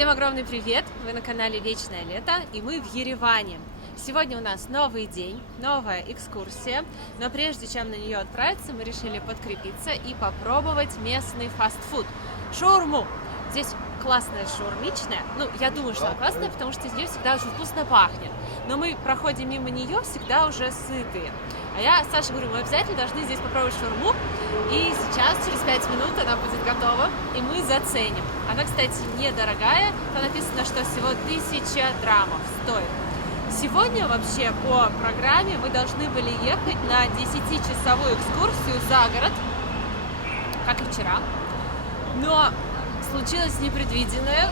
Всем огромный привет! Вы на канале Вечное Лето, и мы в Ереване. Сегодня у нас новый день, новая экскурсия, но прежде чем на нее отправиться, мы решили подкрепиться и попробовать местный фастфуд – шаурму. Здесь классная шаурмичная, я думаю, что она классная, потому что из нее всегда очень вкусно пахнет, но мы проходим мимо нее всегда уже сытые. А я Саше говорю, мы обязательно должны здесь попробовать шаурму, и сейчас, через 5 минут, она будет готова, и мы заценим. Она, кстати, недорогая, там написано, что всего 1000 драмов стоит. Сегодня вообще по программе мы должны были ехать на 10-часовую экскурсию за город, как и вчера, но случилось непредвиденное,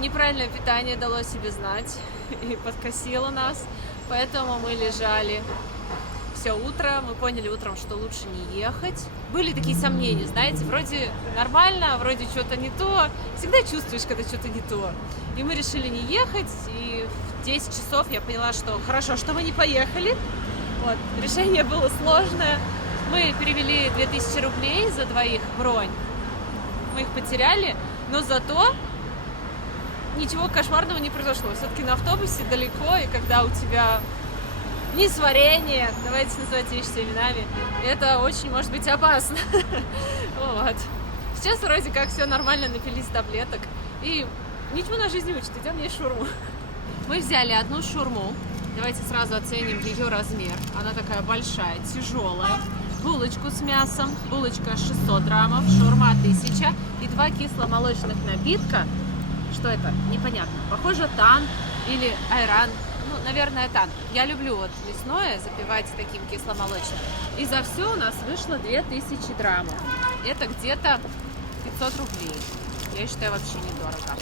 неправильное питание дало себе знать и подкосило нас, поэтому мы лежали все утро, мы поняли утром, что лучше не ехать. Были такие сомнения, знаете, вроде нормально, вроде что-то не то. Всегда чувствуешь, когда что-то не то. И мы решили не ехать, и в 10 часов я поняла, что хорошо, что мы не поехали. Вот. Решение было сложное. Мы перевели 2000 рублей за двоих бронь. Мы их потеряли, но зато ничего кошмарного не произошло. Все-таки на автобусе далеко, и когда у тебя несварение, давайте называть вещи своими именами, это очень может быть опасно. Вот. Сейчас вроде как все нормально, напились таблеток, и ничего на жизнь не учит, идем есть шаурму. Мы взяли одну шаурму, давайте сразу оценим ее размер, она такая большая, тяжелая. Булочку с мясом, булочка 600 граммов, шаурма 1000 и 2 кисломолочных напитка. Что это? Непонятно. Похоже, тан или айран. Наверное, тан. Я люблю вот мясное запивать таким кисломолочным. И за все у нас вышло 2000 драмов. Это где-то 500 рублей. Я считаю, вообще недорого.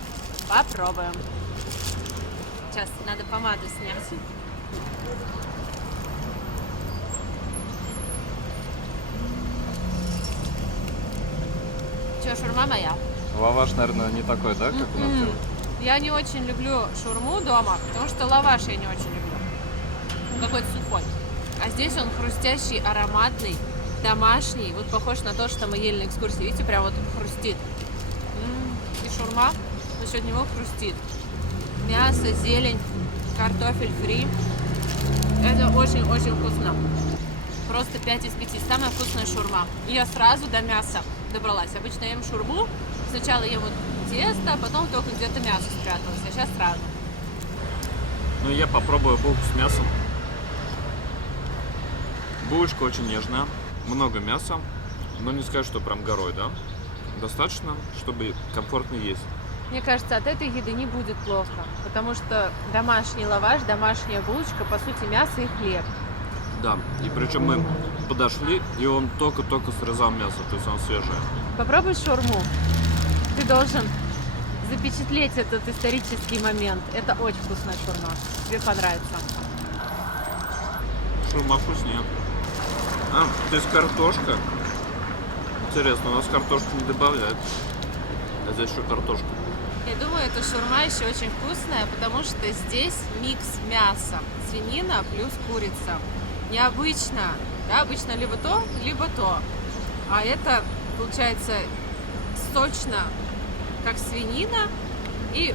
Попробуем. Сейчас надо помаду снять. Че, шаурма моя? Лаваш, наверное, не такой, да, как у нас? Я не очень люблю шаурму дома, потому что лаваш я не очень люблю. Он какой-то сухой. А здесь он хрустящий, ароматный, домашний. Вот похож на то, что мы ели на экскурсии. Видите, прям вот хрустит. И шаурма за счет него хрустит. Мясо, зелень, картофель фри. Это очень-очень вкусно. Просто 5 из 5. Самая вкусная шаурма. И я сразу до мяса добралась. Обычно я ем шаурму. Сначала ем вот тесто, а потом только где-то мясо спряталось. А сейчас сразу. Ну, я попробую булку с мясом. Булочка очень нежная. Много мяса. Но не сказать, что прям горой, да? Достаточно, чтобы комфортно есть. Мне кажется, от этой еды не будет плохо. Потому что домашний лаваш, домашняя булочка, по сути, мясо и хлеб. Да, и причем мы подошли, и он только-только срезал мясо, то есть он свежее. Попробуй шаурму. Ты должен запечатлеть этот исторический момент. Это очень вкусная шаурма. Тебе понравится. Шаурма вкуснее. То есть картошка. Интересно, у нас картошку не добавляют. А здесь еще картошка. Я думаю, эта шаурма еще очень вкусная, потому что здесь микс мяса. Свинина плюс курица. Необычно. Да, обычно либо то, либо то. А это, получается, сочно, как свинина, и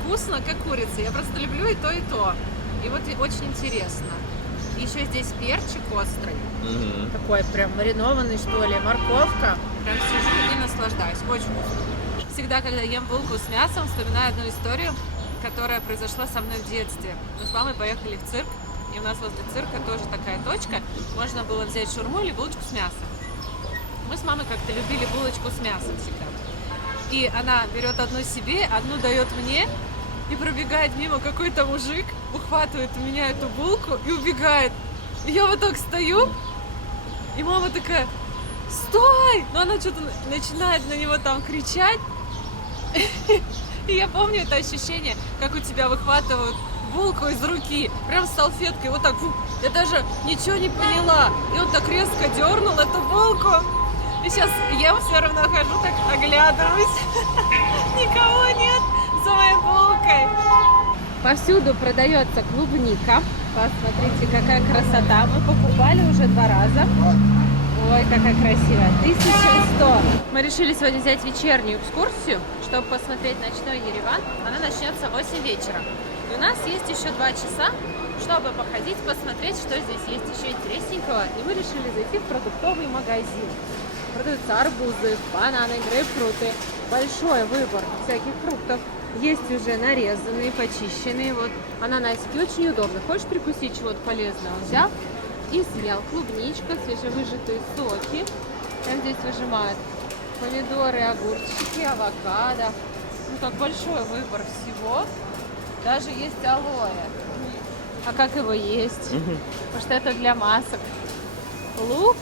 вкусно, как курица. Я просто люблю и то, и то. И вот очень интересно. Еще здесь перчик острый. Такой прям маринованный, что ли, морковка. Прям сижу и наслаждаюсь. Очень вкусно. Всегда, когда ем булку с мясом, вспоминаю одну историю, которая произошла со мной в детстве. Мы с мамой поехали в цирк, и у нас возле цирка тоже такая точка. Можно было взять шаурму или булочку с мясом. Мы с мамой как-то любили булочку с мясом всегда. И она берет одну себе, одну дает мне, и пробегает мимо какой-то мужик, ухватывает у меня эту булку и убегает. И я вот так стою, и мама такая: «Стой!» Но она что-то начинает на него там кричать. И я помню это ощущение, как у тебя выхватывают булку из руки, прям с салфеткой, вот так. Я даже ничего не поняла. И он так резко дернул эту булку. И сейчас я все равно хожу, так оглядываюсь. Никого нет за моей булкой. Повсюду продается клубника. Посмотрите, какая красота. Мы покупали уже 2 раза. Ой, какая красивая. 1100. Мы решили сегодня взять вечернюю экскурсию, чтобы посмотреть ночной Ереван. Она начнется в 8 вечера. И у нас есть еще 2 часа, чтобы походить, посмотреть, что здесь есть еще интересненького. И мы решили зайти в продуктовый магазин. Продаются арбузы, бананы, грейпфруты. Большой выбор всяких фруктов. Есть уже нарезанные, почищенные. Вот ананасики очень удобно. Хочешь прикусить чего-то полезного? Взял и съел. Клубничка, свежевыжатые соки. Там здесь выжимают помидоры, огурчики, авокадо. Ну, как большой выбор всего. Даже есть алоэ. А как его есть? Потому что это для масок. Лук.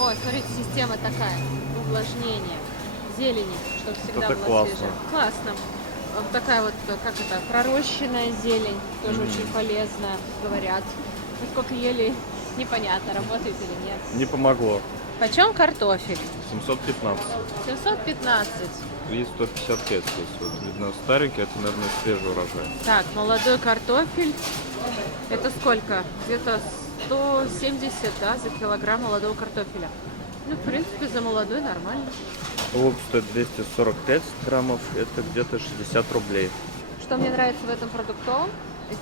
Ой, смотрите, система такая. Увлажнение. Зелени, чтобы всегда Это было классно. свежее. Классно. Вот такая вот, как это, пророщенная зелень. Тоже очень полезная, говорят. Насколько ели, непонятно, работает или нет. Не помогло. Почем картофель? 715. 715. И 155 здесь. Вот видно старенький, это, наверное, свежий урожай. Так, молодой картофель. Это сколько? Где-то 170, да, за килограмм молодого картофеля. Ну, в принципе, за молодой нормально. Лук стоит 245 граммов, это где-то 60 рублей. Что мне нравится в этом продуктовом,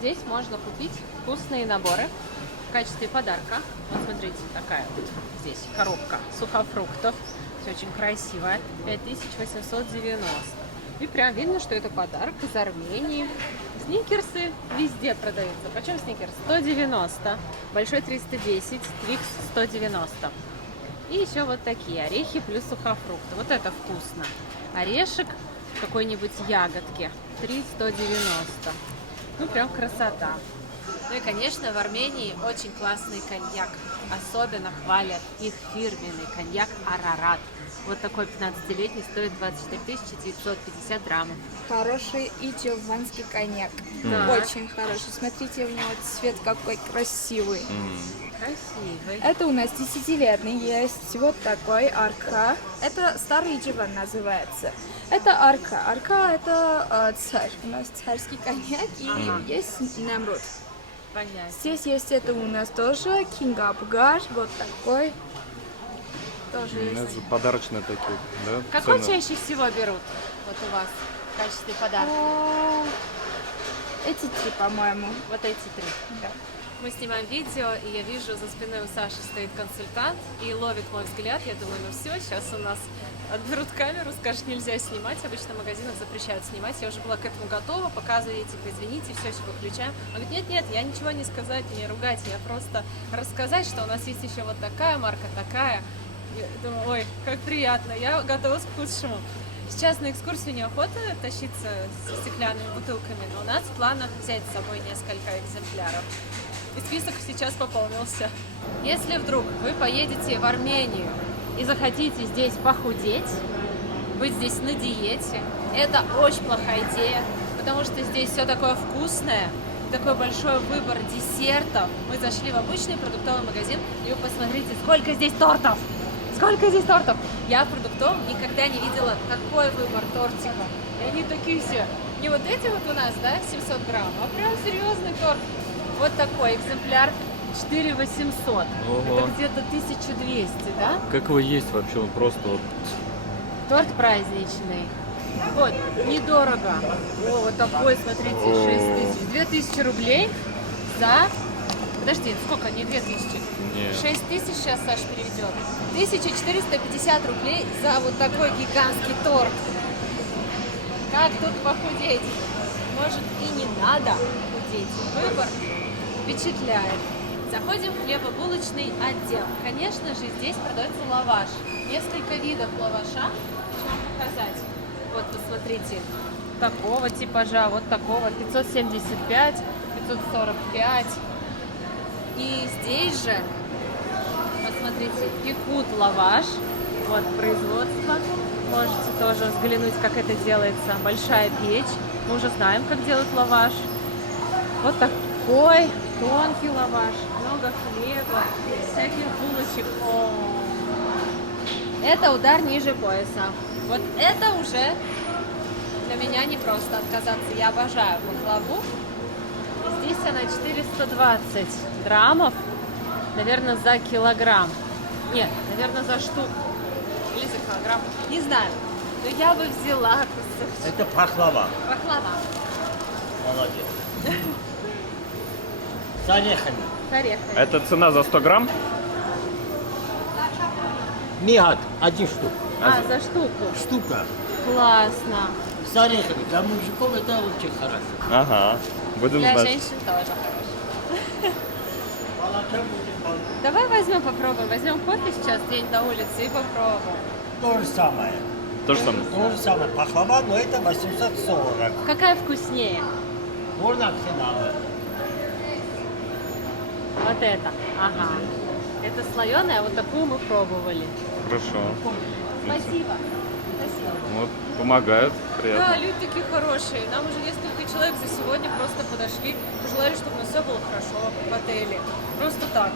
здесь можно купить вкусные наборы в качестве подарка. Вот смотрите, такая вот здесь коробка сухофруктов. Все очень красивая. 5890. И прям видно, что это подарок из Армении. Сникерсы везде продаются. Почем сникерс? 190. Большой 310. Твикс 190. И еще вот такие орехи плюс сухофрукты. Вот это вкусно. Орешек какой-нибудь ягодки 3,190. Ну, прям красота. Ну и, конечно, в Армении очень классный коньяк. Особенно хвалят их фирменный коньяк Арарат. Вот такой 15-летний стоит 24 950 граммов. Хороший и джованский коньяк. Да. Очень хороший. Смотрите, у него цвет какой красивый. Красивый. Это у нас 10-летний есть. Вот такой арка. Это старый дживан называется. Это арка. Арка это царь. У нас царский коньяк и есть Немрут. Понятно. Здесь есть это у нас тоже Кингабгар. Вот такой. Тоже У нас есть. же подарочные такие, да? Какой цены. чаще всего берут вот у вас в качестве подарка? Эти три, по-моему. Вот эти три. Да. Мы снимаем видео, и я вижу, за спиной у Саши стоит консультант и ловит мой взгляд. Я думаю, ну все, сейчас у нас отберут камеру, скажут, нельзя снимать. Обычно в магазинах запрещают снимать. Я уже была к этому готова, показываю, типа, извините, все выключаем. Он говорит, нет-нет, я ничего не сказать, не ругать, я просто рассказать, что у нас есть еще вот такая марка, такая. Я думаю, ой, как приятно, я готова к худшему. Сейчас на экскурсию неохота тащиться со стеклянными бутылками, но у нас в планах взять с собой несколько экземпляров. И список сейчас пополнился. Если вдруг вы поедете в Армению и захотите здесь похудеть, быть здесь на диете, это очень плохая идея, потому что здесь все такое вкусное, такой большой выбор десертов. Мы зашли в обычный продуктовый магазин, и вы посмотрите, сколько здесь тортов! Сколько здесь тортов! Я в продуктовом никогда не видела такой выбор тортиков. И они такие все. Не вот эти вот у нас, да, 700 грамм, а прям серьезный торт. Вот такой экземпляр 4800. Ого. Это где-то 1200, да? Как его есть вообще? Он просто вот... Торт праздничный. Вот, недорого. О, вот такой, смотрите, 6000. 2000 рублей за... Подожди, сколько? Не 2000. Не. 6000 сейчас Саша переведет. 1450 рублей за вот такой гигантский торт. Как тут похудеть? Может, и не надо худеть. Выбор впечатляет. Заходим в хлебобулочный отдел. Конечно же, здесь продается лаваш. Несколько видов лаваша. Хочу вам показать. Вот, посмотрите. Такого типажа, вот такого. 575, 545. И здесь же, посмотрите, пекут лаваш. Вот производство. Можете тоже взглянуть, как это делается. Большая печь. Мы уже знаем, как делают лаваш. Вот такой тонкий лаваш. Много хлеба, всяких булочек. О, это удар ниже пояса. Вот это уже для меня не просто отказаться. Я обожаю пахлаву. Здесь она 420 граммов, наверное, за килограмм. Нет, наверное, за штуку. Или за килограмм. Не знаю. Но я бы взяла кусочек. Это пахлава. Пахлава. Молодец. С орехами. С орехами. Это цена за 100 грамм? Мигат, 1 штук. А, за штуку. Штука. Классно. С орехами. Для мужиков это очень хорошо. Ага, будем Для знать. женщин тоже хорошо. Молодец, Давай возьмем, попробуем. Возьмем кофе сейчас где-нибудь на улице и попробуем. то же самое. То же самое. То же самое. Пахлава, но это 840. Какая вкуснее? Можно финала. Вот это. Ага. Это слоеная, а вот такую мы пробовали. Хорошо. Спасибо. Спасибо. Вот, помогают, приятно. Да, люди такие хорошие. Нам уже несколько человек за сегодня просто подошли, пожелали, чтобы у нас все было хорошо в отеле. Просто так.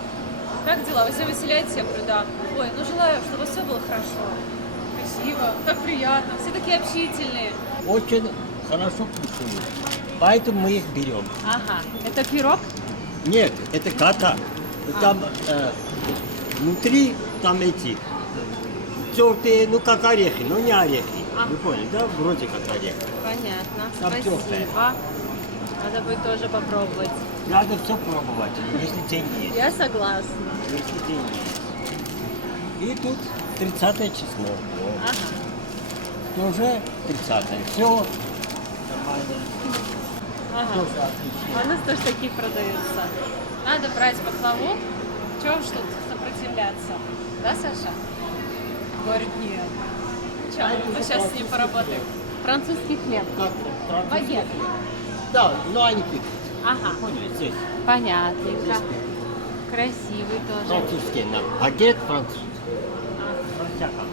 Как дела? Вы все выселяетесь? Я говорю, да. Ой, ну желаю, чтобы все было хорошо. Красиво, так приятно. Все такие общительные. Очень хорошо кушают. Поэтому мы их берем. Ага. Это пирог? Нет, это кота. Там внутри там эти тертые, ну как орехи, но не орехи. Вы поняли, да? Вроде как орехи. Понятно. Там Спасибо. тёплое. Надо будет тоже попробовать. Надо все пробовать, если деньги есть. Я согласна. Если деньги есть. И тут 30 число. Вот. Ага. Тоже 30. Все нормально. Ага. Тоже отлично. А у нас тоже такие продаются. Надо брать пахлаву. Чего уж тут сопротивляться? Да, Саша? Говорит, нет. Че, мы сейчас с ним поработаем. Французский хлеб. Как французский Багет. хлеб. Да, но они пекут. Ага, Поняли, здесь. понятненько. Красивый тоже. Французский, да. Багет французский. А. Во всяком.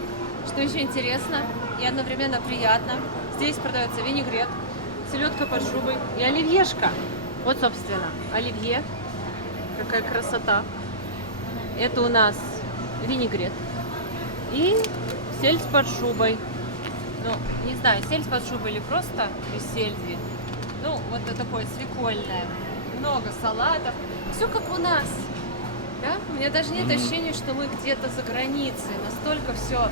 Что еще интересно и одновременно приятно, здесь продается винегрет, селедка под шубой и оливьешка. Вот, собственно, оливье. Какая красота. Это у нас винегрет и сельдь под шубой. Ну, не знаю, сельдь под шубой или просто из сельди. Ну, вот это такое свекольное. Много салатов. Все как у нас. Да? У меня даже нет ощущения, что мы где-то за границей. Настолько все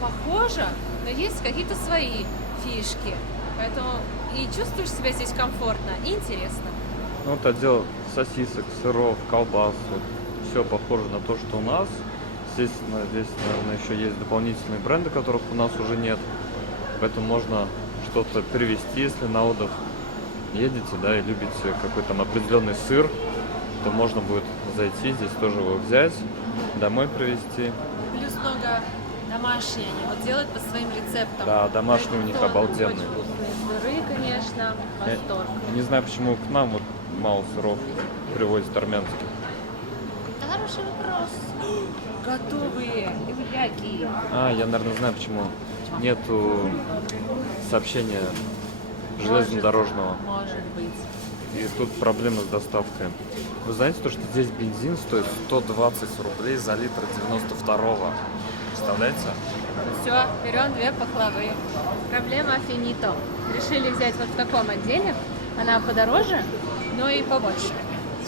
похоже, но есть какие-то свои фишки. Поэтому и чувствуешь себя здесь комфортно и интересно. Ну, вот отдел сосисок, сыров, колбас, вот, все похоже на то, что у нас. Естественно, здесь, наверное, еще есть дополнительные бренды, которых у нас уже нет. Поэтому можно что-то привезти, если на отдых едете, да, и любите какой-то там определенный сыр, то можно будет зайти, здесь тоже его взять, домой привезти. Плюс много домашние они вот делают по своим рецептам. Да, домашние у них Традиционно обалденные. Очень вкусные сыры, конечно, восторг. Я не знаю, почему к нам вот мало сыров привозят армянских. Это хороший вопрос. Готовые, ивляки. Я, наверное, знаю, почему. Нету сообщения железнодорожного. Может быть. И тут проблема с доставкой. Вы знаете, то, что здесь бензин стоит 120 рублей за литр 92-го? Представляете? Все, берем 2 пахлавы. Проблема финито. Решили взять вот в таком отделе. Она подороже, но и побольше.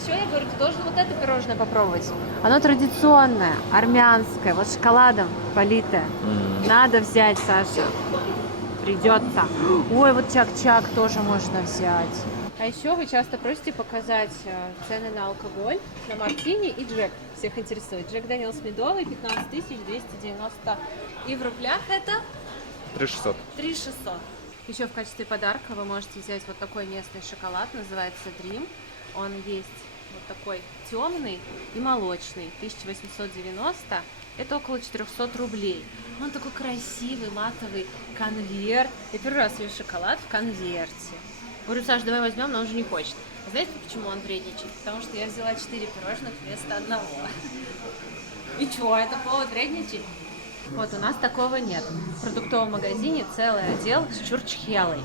Еще я говорю, ты должен вот это пирожное попробовать. Оно традиционное, армянское, вот шоколадом политое. Надо взять, Саша. Придется. Ой, вот чак-чак тоже можно взять. А еще вы часто просите показать цены на алкоголь, на мартини и Джек. Всех интересует. Джек Дэниелс медовый 15 290. И в рублях это 3600. 3600. Еще в качестве подарка вы можете взять вот такой местный шоколад, называется Dream. Он есть вот такой темный и молочный, 1890. Это около 400 рублей. Он такой красивый, матовый конверт. Я первый раз вижу шоколад в конверте. Говорю, Саш, давай возьмем, но он же не хочет. А знаете, почему он вредничает? Потому что я взяла 4 пирожных вместо одного. И что, это повод вредничать? Вот, у нас такого нет. В продуктовом магазине целый отдел с чурчхелой.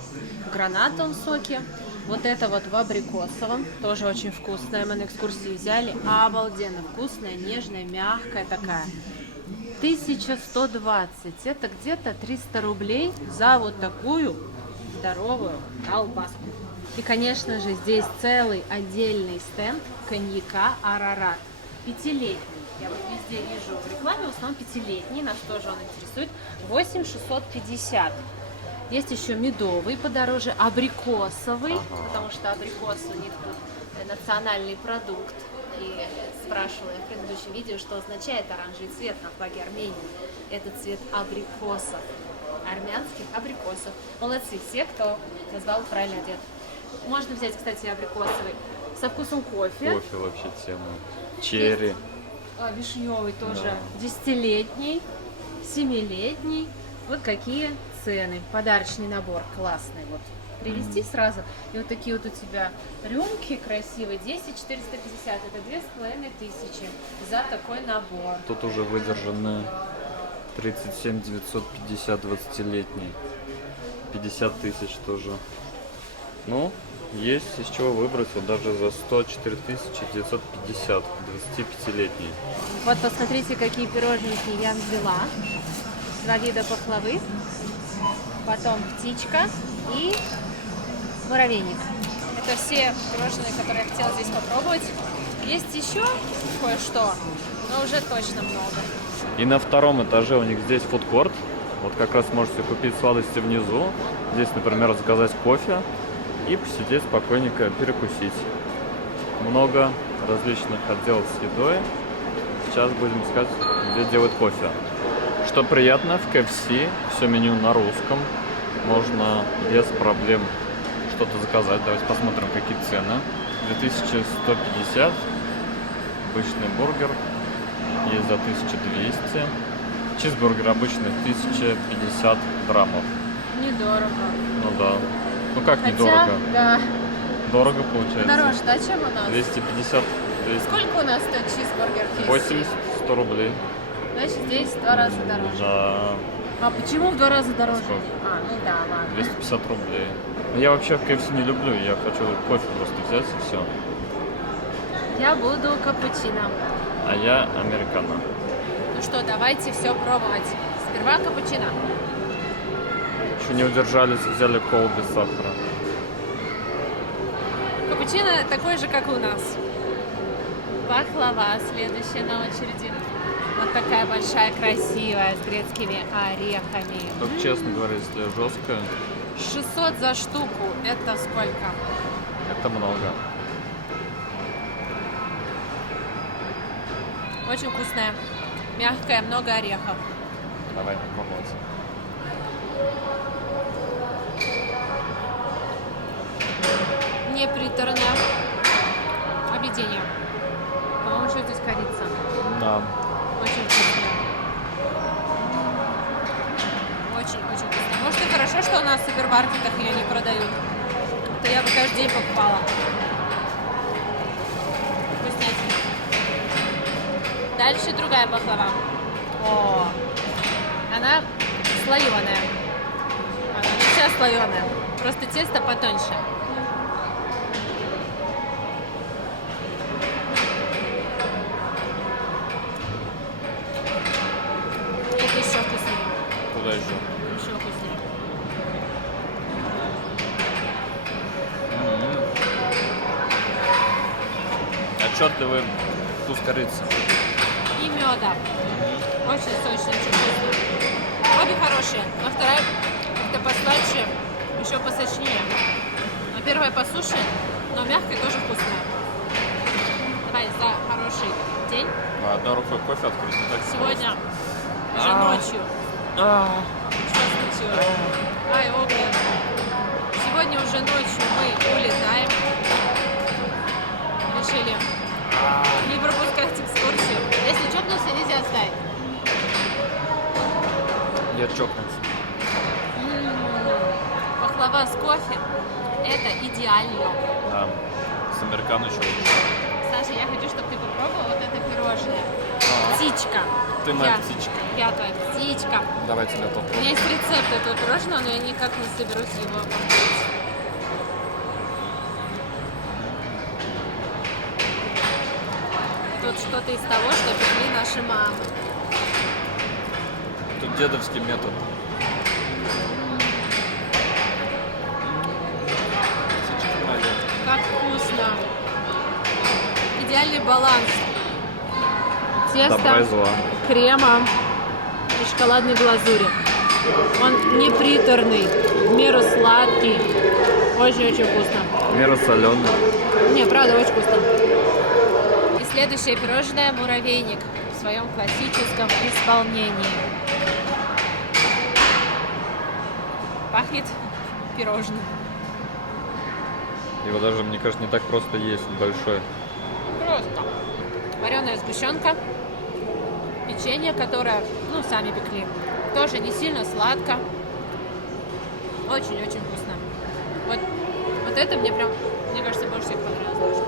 В гранатовом соке. Вот это вот в абрикосовом. Тоже очень вкусное. Мы на экскурсии взяли. Обалденно вкусная, нежная, мягкая такая. 1120. Это где-то 300 рублей за вот такую здоровую колбаску. И, конечно же, здесь целый отдельный стенд коньяка Арарат. пятилетний. Я вот везде вижу в рекламе, в основном пятилетний. Нас тоже он интересует. 8,650. Есть еще медовый подороже, абрикосовый, потому что абрикос у них тут национальный продукт. И спрашивала я в предыдущем видео, что означает оранжевый цвет на флаге Армении. Это цвет абрикосов, армянских абрикосов. Молодцы все, кто назвал правильный ответ. Можно взять, кстати, абрикосовый со вкусом кофе. Кофе вообще тема. Черри. Вишневый тоже. Да. 10-летний, 7-летний. Вот какие цены. Подарочный набор классный. Вот. Привезти сразу. И вот такие вот у тебя рюмки красивые. 10 450. Это 2500 за такой набор. Тут уже выдержаны 37 950 20-летний. 50 тысяч тоже. Ну, есть из чего выбрать. Вот даже за 104 950 25-летний. Вот посмотрите, какие пирожники я взяла. Два вида пахлавы. Потом птичка и муравейник. Это все пирожные, которые я хотела здесь попробовать. Есть еще кое-что, но уже точно много. И на втором этаже у них здесь фудкорт. Вот как раз можете купить сладости внизу. Здесь, например, заказать кофе и посидеть спокойненько, перекусить. Много различных отделов с едой. Сейчас будем искать, где делают кофе. Что приятно, в KFC все меню на русском. Можно без проблем что-то заказать. Давайте посмотрим, какие цены. 2150. Обычный бургер. Есть за 1200. Чизбургер обычный 1050 граммов. Недорого. Ну да. Ну как Хотя, недорого? да, Дорого получается. дороже, да, чем у нас? 250, 200, Сколько у нас стоит чизбургер KFC? 80, 100 рублей. Значит, здесь в 2 раза дороже. Да, А почему в 2 раза дороже? Сколько? А, ну да, ладно. 250 рублей. Но я вообще в KFC не люблю, я хочу кофе просто взять и все. Я буду капучино. А я американо. Ну что, давайте все пробовать. Сперва капучино. Еще не удержались, взяли колу без сахара. Капучино такой же, как у нас. Пахлава следующая на очереди. Вот такая большая, красивая, с грецкими орехами. Только честно говоря, если жесткое, 600 за штуку. Это сколько? это много. Очень вкусная. Мягкая, много орехов. Давай попробовать. Не приторное. Объедение. По-моему, что здесь корица. Да. Очень вкусно. Очень-очень вкусно. Может, и хорошо, что у нас в супермаркетах ее не продают. То я бы каждый день покупала. Вкуснятина. Дальше другая пахлава. О, она слоеная. Она не вся слоеная. Просто тесто потоньше. Это еще вкуснее. Куда еще? Еще вкуснее. Отчетливый вкус корицы. И меда. Очень сочно, очень вкусно. Обе хорошие, но вторая как-то послаще, еще посочнее. Но первая посуше, но мягкая, тоже вкусная. Давай за хороший день. Одной рукой кофе открыть не так Сегодня уже ночью. Что случилось? Ай, блин. Сегодня уже ночью мы улетаем. Решили не пропускать экскурсию. Если чокнулся, нельзя ставить. Я чокнулся. Пахлава с кофе – это идеально. Да. С американо еще лучше. Саша, я хочу, чтобы ты попробовал вот это пирожное. Птичка. Ты моя птичка. Я твоя птичка. Давай тебя У попробуем. меня есть рецепт этого пирожного, но я никак не соберусь его повторить. Тут что-то из того, что пекли наши мамы. Тут дедовский метод. Птичка моя. Как вкусно. Идеальный баланс тестом, Добра и зла. кремом и шоколадной глазурью. Он не приторный, в меру сладкий. Очень-очень вкусно. Мера соленый. Не, правда, очень вкусно. И следующее пирожное – муравейник в своем классическом исполнении. Пахнет пирожным. Его даже, мне кажется, не так просто есть, он большой. Просто. Вареная сгущенка, печенье, которое, ну, сами пекли. Тоже не сильно сладко. Очень-очень вкусно. Вот это мне прям, мне кажется, больше всех понравилось даже.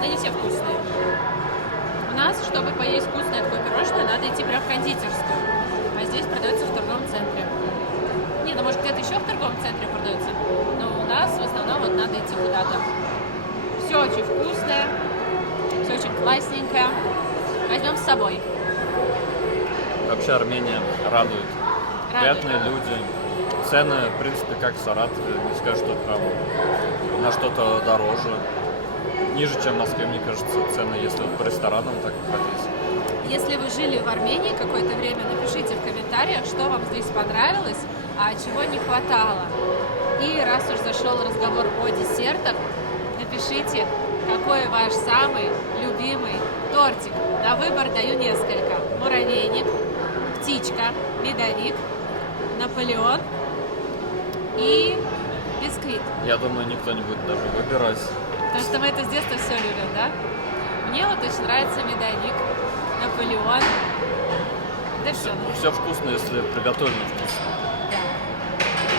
Да не все вкусные. У нас, чтобы поесть вкусное такое пирожное, надо идти прям в кондитерскую. А здесь продается в торговом центре. Не, ну может где-то еще в торговом центре продается. Но у нас в основном вот надо идти куда-то. Все очень вкусное, все очень классненькое. Возьмем с собой. Вообще Армения радует. Радует. Приятные люди. Цены, в принципе, как в Саратове. Не скажу, что там на что-то дороже. Ниже, чем в Москве, мне кажется, цены, если вот по ресторанам так ходить. Если вы жили в Армении какое-то время, напишите в комментариях, что вам здесь понравилось, а чего не хватало. И раз уж зашел разговор о десертах, напишите, какой ваш самый любимый тортик. На выбор даю несколько. Муравейник, птичка, медовик, Наполеон и бисквит. Я думаю, никто не будет даже выбирать. Потому что мы это с детства все любим, да? Мне вот очень нравится медовик, Наполеон. Да все. Все вкусно, если приготовлено вкусно.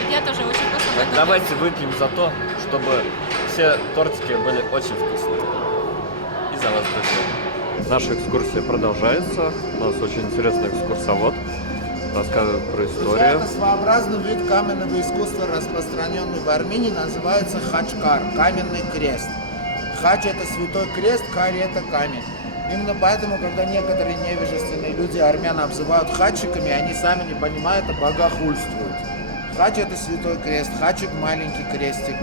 Я тоже очень вкусно Так, готовлю. давайте выпьем за то, чтобы все тортики были очень вкусные. И за вас, друзья. Наша экскурсия продолжается. У нас очень интересный экскурсовод. Рассказывает про Друзья, историю. это своеобразный вид каменного искусства, распространенный в Армении, называется хачкар, каменный крест. Хач – это святой крест, кари – это камень. Именно поэтому, когда некоторые невежественные люди армян обзывают хачиками, они сами не понимают, а богохульствуют. Хач – это святой крест, хачик – маленький крестик.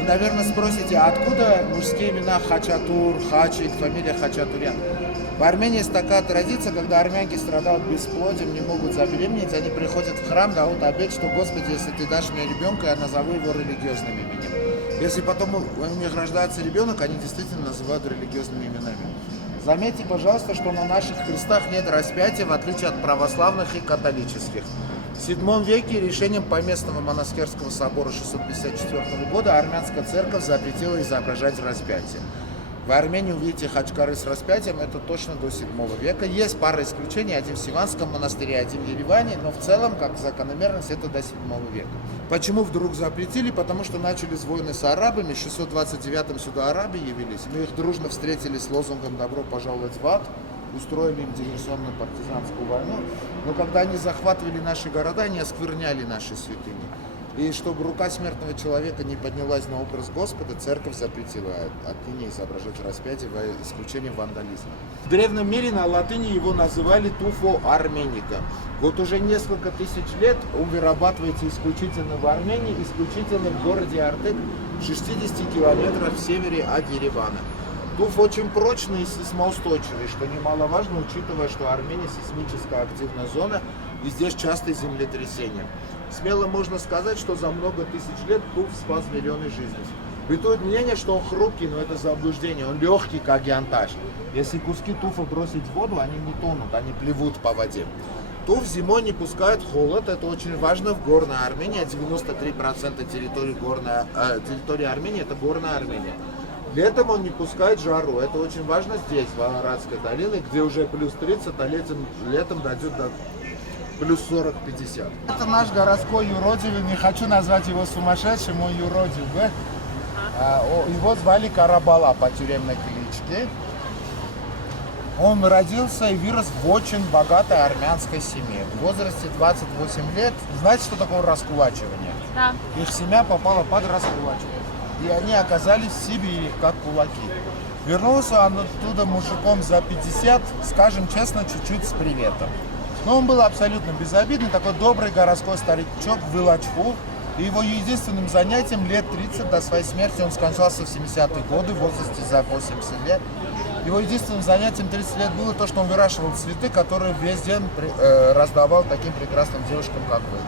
И, наверное, спросите, откуда мужские имена Хачатур, Хачик, фамилия Хачатурян? В Армении есть такая традиция, когда армянки страдают бесплодием, не могут забеременеть, они приходят в храм, дают обет, что, Господи, если ты дашь мне ребенка, я назову его религиозным именем. Если потом у них рождается ребенок, они действительно называют религиозными именами. Заметьте, пожалуйста, что на наших крестах нет распятия, в отличие от православных и католических. В VII веке решением Поместного монастырского собора 654 года армянская церковь запретила изображать распятие. В Армении увидите хачкары с распятием, это точно до VII века. Есть пара исключений, один в Сиванском монастыре, один в Ереване, но в целом, как закономерность, это до VII века. Почему вдруг запретили? Потому что начались войны с арабами, в 629-м сюда арабы явились, мы их дружно встретили с лозунгом «Добро пожаловать в ад», устроили им диверсионную партизанскую войну, но когда они захватывали наши города, они оскверняли наши святыни. И чтобы рука смертного человека не поднялась на образ Господа, церковь запретила отныне изображать распятие, во исключение вандализма. В древнем мире на латыни его называли туфо арменика. Вот уже несколько тысяч лет он вырабатывается исключительно в Армении, исключительно в городе Артек, 60 километров в севере от Еревана. Туф очень прочный и сейсмоустойчивый, что немаловажно, учитывая, что Армения сейсмическая активная зона, и здесь частые землетрясения. Смело можно сказать, что за много тысяч лет туф спас миллионы жизней. Бытует мнение, что он хрупкий, но это заблуждение, он легкий, как янтарь. Если куски туфа бросить в воду, они не тонут, они плывут по воде. Туф зимой не пускает холод, это очень важно в горной Армении, 93% территории Армении это горная Армения. Летом он не пускает жару, это очень важно здесь, в Арадской долине, где уже плюс 30, а летом дойдет до плюс 40-50. Это наш городской юродивый, не хочу назвать его сумасшедшим, он юродивый. Его звали Карабала по тюремной кличке. Он родился и вырос в очень богатой армянской семье. В возрасте 28 лет, знаете, что такое раскулачивание? Да. Их семья попала под раскулачивание. И они оказались в Сибири, как кулаки. Вернулся он оттуда мужиком за 50, скажем честно, чуть-чуть с приветом. Но он был абсолютно безобидный, такой добрый городской старичок в Илачху. И его единственным занятием лет 30 до своей смерти, он скончался в 70-е годы, в возрасте за 80 лет. Его единственным занятием 30 лет было то, что он выращивал цветы, которые весь день раздавал таким прекрасным девушкам, как вы.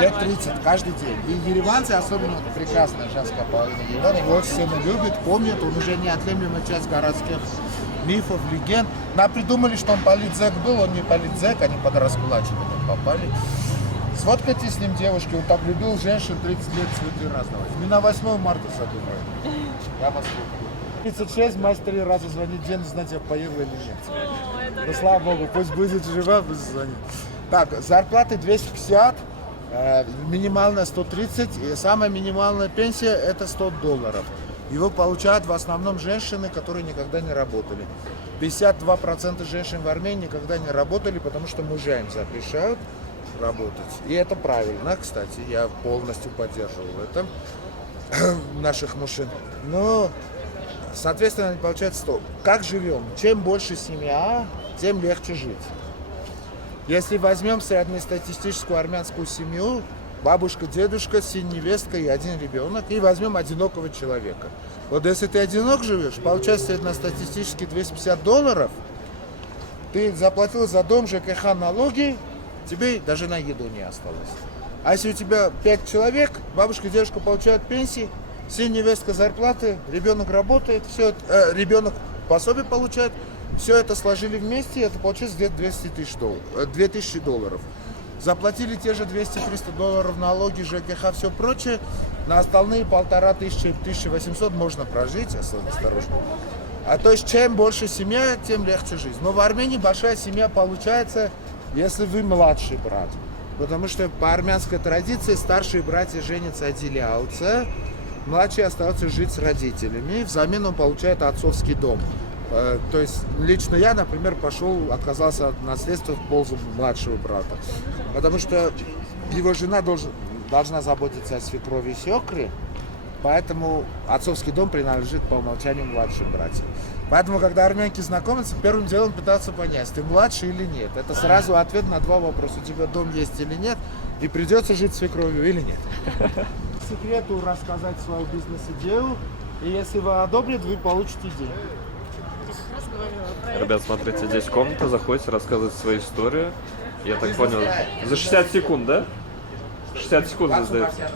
Лет 30, каждый день. И ереванцы, особенно прекрасная женская половина Еревана, его очень сильно любят, помнят, он уже неотъемлемая часть городских мифов, легенд. Нам придумали, что он политзек был, он не политзек, они под раскулачивание попали. Сфоткайте с ним, девушки, он так любил женщин 30 лет цветы раздавать. Мы на 8 марта задумаем. Я вас люблю. 36, мастер 3 раза звонит, день, знать, я поехал или нет. Ну, слава богу, пусть будет жива, пусть звонит. Так, зарплаты 250, минимальная 130, и самая минимальная пенсия это $100. Его получают в основном женщины, которые никогда не работали. 52% женщин в Армении никогда не работали, потому что мужья им запрещают работать. И это правильно, кстати, я полностью поддерживаю это наших мужчин. Но, соответственно, они получают 100. Как живем? Чем больше семья, тем легче жить. Если возьмем среднестатистическую армянскую семью, бабушка, дедушка, сын, невестка и один ребенок, и возьмем одинокого человека. Вот если ты одинок живешь, получается среднестатистически $250, ты заплатил за дом, ЖКХ, налоги, тебе даже на еду не осталось. А если у тебя 5 человек, бабушка, дедушка получают пенсии, сын, невестка, зарплаты, ребенок работает, все, ребенок пособие получает, все это сложили вместе, это получается где-то $2000. Заплатили те же $200-300 налоги, ЖКХ, все прочее. На остальные 1500-1800 можно прожить, особенно осторожно. А то есть чем больше семья, тем легче жизнь. Но в Армении большая семья получается, если вы младший брат. Потому что по армянской традиции старшие братья женятся, отделяются, младший остается жить с родителями, взамен он получает отцовский дом. То есть лично я, например, отказался от наследства в пользу младшего брата. Потому что его жена должна заботиться о свекрови и свекре, поэтому отцовский дом принадлежит по умолчанию младшим братьям. Поэтому, когда армянки знакомятся, первым делом пытаются понять, ты младший или нет. Это сразу ответ на два вопроса. У тебя дом есть или нет, и придется жить с свекровью или нет. Секрету рассказать свою бизнес-идею, и если вы одобрят, вы получите деньги. Ребят, смотрите, здесь комната, заходите, рассказывать свою историю. Я так понял, за 60 секунд, да? 60 секунд здесь дается.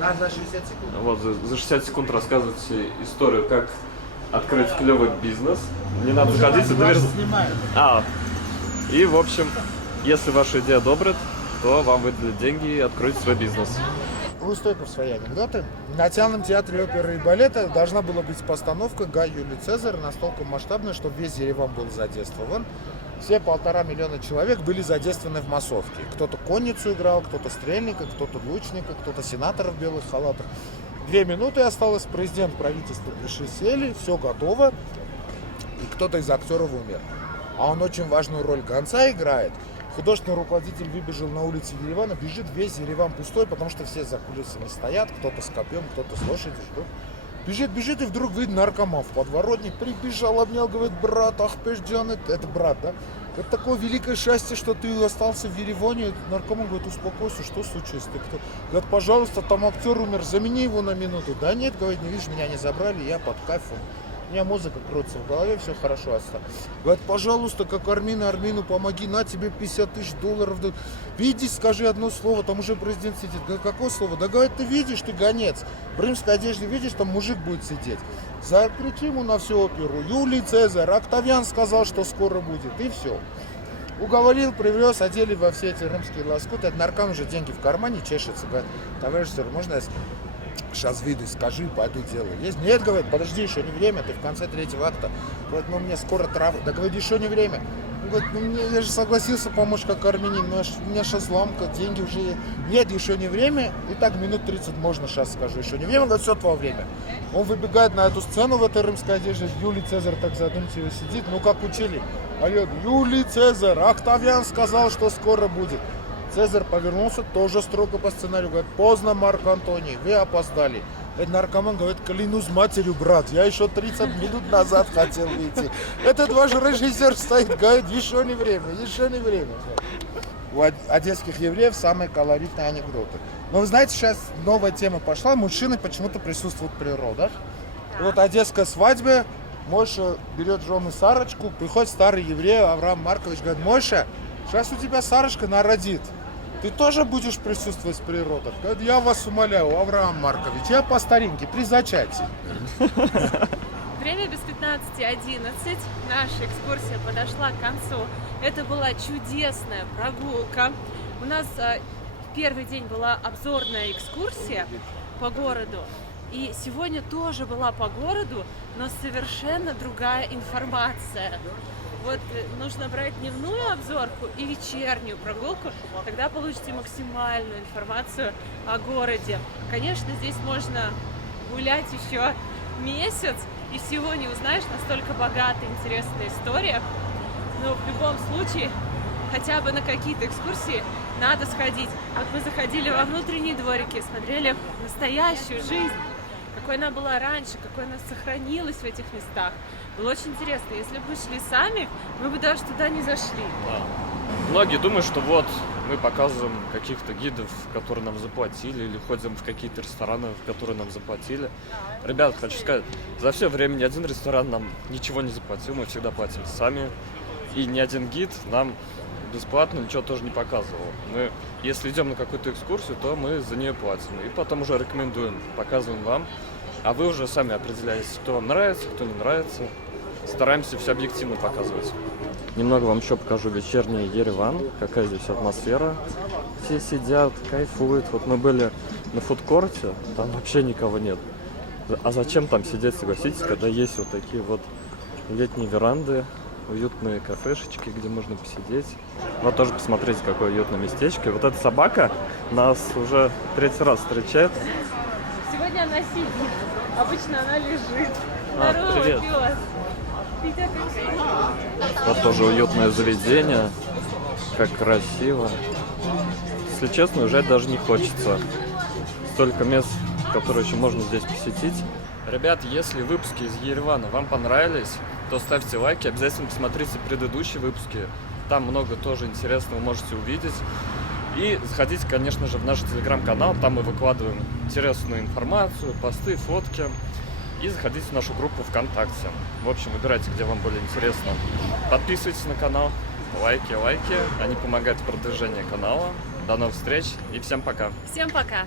Да, за 60 секунд. Вот, за 60 секунд рассказывайте историю, как открыть клевый бизнес. Не надо заходить и довериться. И, в общем, если ваша идея одобрят, то вам выделят деньги и откроете свой бизнес. Устойка в свои анекдоты. В Национальном театре оперы и балета должна была быть постановка «Гай Юлий Цезарь» настолько масштабная, что весь Ереван был задействован. Все 1,5 миллиона человек были задействованы в массовке. Кто-то конницу играл, кто-то стрельника, кто-то лучника, кто-то сенатора в белых халатах. 2 минуты осталось, президент, правительство пришли, сели, все готово, и кто-то из актеров умер. А он очень важную роль гонца играет. Художественный руководитель выбежал на улице Еревана, бежит, весь Ереван пустой, потому что все за кулисами стоят, кто-то с копьем, кто-то с лошадью. Бежит, и вдруг видно наркоман в подворотне, прибежал, обнял, говорит: брат, Ахпешджан, это брат, да? Это такое великое счастье, что ты остался в Ереване. Наркоман говорит: успокойся, что случилось? Ты кто? Говорит: пожалуйста, там актер умер, замени его на минуту. Да нет, говорит, не видишь, меня не забрали, я под кайфом. У меня музыка крутится в голове, все хорошо осталось. Говорит: пожалуйста, как армину помоги, на тебе $50 000. Видишь, скажи одно слово, там уже президент сидит. Говорит: какое слово? Да, говорит, ты видишь, ты гонец. В римской одежде видишь, там мужик будет сидеть. Закричи ему на всю оперу: Юлий Цезарь, Октавиан сказал, что скоро будет. И все. Уговорил, привез, одели во все эти римские лоскуты. Наркоман уже деньги в кармане чешется. Говорит: товарищ сэр, можно я сейчас выйду, скажи, пойду делаю. Есть? Нет, говорит, подожди, еще не время, ты в конце 3-го акта. Говорит: ну мне скоро трава. Да, говорит, еще не время. Он говорит: ну я же согласился помочь как армянин, но у меня сейчас ломка, деньги уже. Нет, еще не время. И так минут 30 можно, сейчас скажу, еще не время. Он говорит: все твое время. Он выбегает на эту сцену в этой римской одежде. Юлий Цезарь так задумчиво сидит, ну как учили. Орет: Юлий Цезарь, Октавиан сказал, что скоро будет. Цезарь повернулся, тоже строго по сценарию, говорит: поздно, Марк Антоний, вы опоздали. Этот наркоман говорит: клянусь матерью, брат, я еще 30 минут назад хотел выйти. Этот ваш режиссер стоит, говорит: еще не время, еще не время. У одесских евреев самые колоритные анекдоты. Но вы знаете, сейчас новая тема пошла, мужчины почему-то присутствуют в природах. И вот одесская свадьба, Мойша берет жену Сарочку, приходит старый еврей Авраам Маркович, говорит: Мойша, сейчас у тебя Сарочка народит. Ты тоже будешь присутствовать в природах? Говорит: я вас умоляю, Авраам Маркович, я по старинке, при зачатии. Время без 15:11. Наша экскурсия подошла к концу. Это была чудесная прогулка. У нас первый день была обзорная экскурсия по городу. И сегодня тоже была по городу, но совершенно другая информация. Вот нужно брать дневную обзорку и вечернюю прогулку, тогда получите максимальную информацию о городе. Конечно, здесь можно гулять еще месяц, и всего не узнаешь, настолько богатая, интересная история. Но в любом случае, хотя бы на какие-то экскурсии надо сходить. Вот мы заходили во внутренние дворики, смотрели настоящую жизнь, какой она была раньше, какой она сохранилась в этих местах. Было очень интересно. Если бы мы шли сами, мы бы даже туда не зашли. Да. Многие думают, что вот мы показываем каких-то гидов, которые нам заплатили, или ходим в какие-то рестораны, в которые нам заплатили. Ребят, хочу сказать, за все время ни один ресторан нам ничего не заплатил, мы всегда платим сами. И ни один гид нам бесплатно ничего тоже не показывал. Мы, если идем на какую-то экскурсию, то мы за нее платим. И потом уже рекомендуем, показываем вам. А вы уже сами определяете, кто вам нравится, кто не нравится. Стараемся все объективно показывать. Немного вам еще покажу вечерний Ереван, какая здесь атмосфера. Все сидят, кайфуют. Вот мы были на фудкорте, там вообще никого нет. А зачем там сидеть, согласитесь, когда есть вот такие вот летние веранды, уютные кафешечки, где можно посидеть. Вот тоже посмотрите, какое уютное местечко. И вот эта собака нас уже третий раз встречает. Сегодня она сидит, обычно она лежит. Здорово, привет. пёс. Ты какая? Вот тоже уютное заведение. Как красиво. Если честно, уезжать даже не хочется. Столько мест, которые еще можно здесь посетить. Ребят, если выпуски из Еревана вам понравились, то ставьте лайки, обязательно посмотрите предыдущие выпуски. Там много тоже интересного можете увидеть. И заходите, конечно же, в наш телеграм-канал, там мы выкладываем интересную информацию, посты, фотки. И заходите в нашу группу ВКонтакте. В общем, выбирайте, где вам более интересно. Подписывайтесь на канал, лайки, они помогают в продвижении канала. До новых встреч и всем пока. Всем пока!